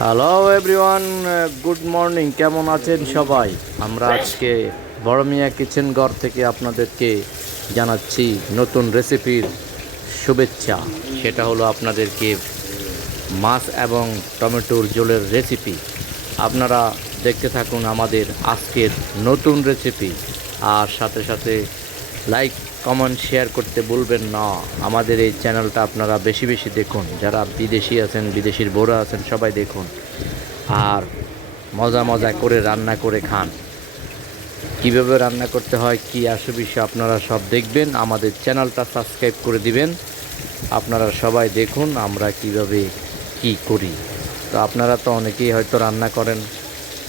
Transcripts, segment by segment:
Hello everyone, good morning. কেমন আছেন সবাই? আমরা আজকে বড় মিয়া কিচেন ঘর থেকে আপনাদেরকে জানাচ্ছি নতুন রেসিপির শুভেচ্ছা। সেটা হলো আপনাদেরকে মাছ এবং টমেটোর ঝোলের রেসিপি। আপনারা দেখতে থাকুন আমাদের আজকের নতুন রেসিপি, আর সাথে সাথে লাইক কমেন্ট শেয়ার করতে ভুলবেন না। আমাদের এই চ্যানেলটা আপনারা বেশি বেশি দেখুন, যারা বিদেশি আছেন, বিদেশির বড় আছেন, সবাই দেখুন আর মজা মজা করে রান্না করে খান। কীভাবে রান্না করতে হয়, কী আসে বিষয় আপনারা সব দেখবেন। আমাদের চ্যানেলটা সাবস্ক্রাইব করে দিবেন। আপনারা সবাই দেখুন আমরা কিভাবে কি করি। তো আপনারা তো অনেকেই হয়তো রান্না করেন,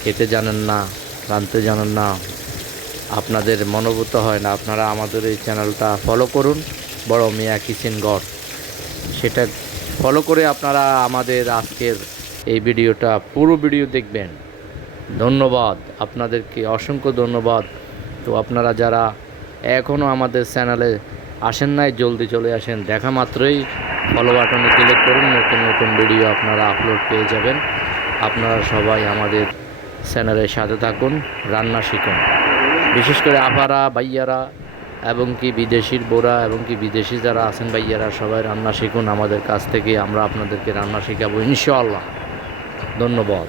খেতে জানেন না, রাঁধতে জানেন না, আপনাদের মনোভূত হয় না। আপনারা আমাদের এই চ্যানেলটা ফলো করুন, বড় মিয়া কিচেন ঘর। সেটা ফলো করে আপনারা আমাদের আজকের এই ভিডিওটা পুরো ভিডিও দেখবেন। ধন্যবাদ আপনাদেরকে, অসংখ্য ধন্যবাদ। তো আপনারা যারা এখনও আমাদের চ্যানেলে আসেন নাই, জলদি চলে আসেন। দেখা মাত্রই ফলো বাটনে ক্লিক করুন, নতুন নতুন ভিডিও আপনারা আপলোড পেয়ে যাবেন। আপনারা সবাই আমাদের চ্যানেলের সাথে থাকুন, রান্না শিখুন। বিশেষ করে আপারা, ভাইয়ারা এবং কি বিদেশির বোরা এবং কি বিদেশি যারা আছেন ভাইয়ারা, সবাই রান্না শিখুন আমাদের কাছ থেকে। আমরা আপনাদেরকে রান্না শেখাবো ইনশাআল্লাহ। ধন্যবাদ।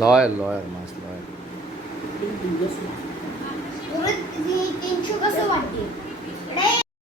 লয়ার লয়ার মাছ লয়ার। তিনশো গাছে বাড়ি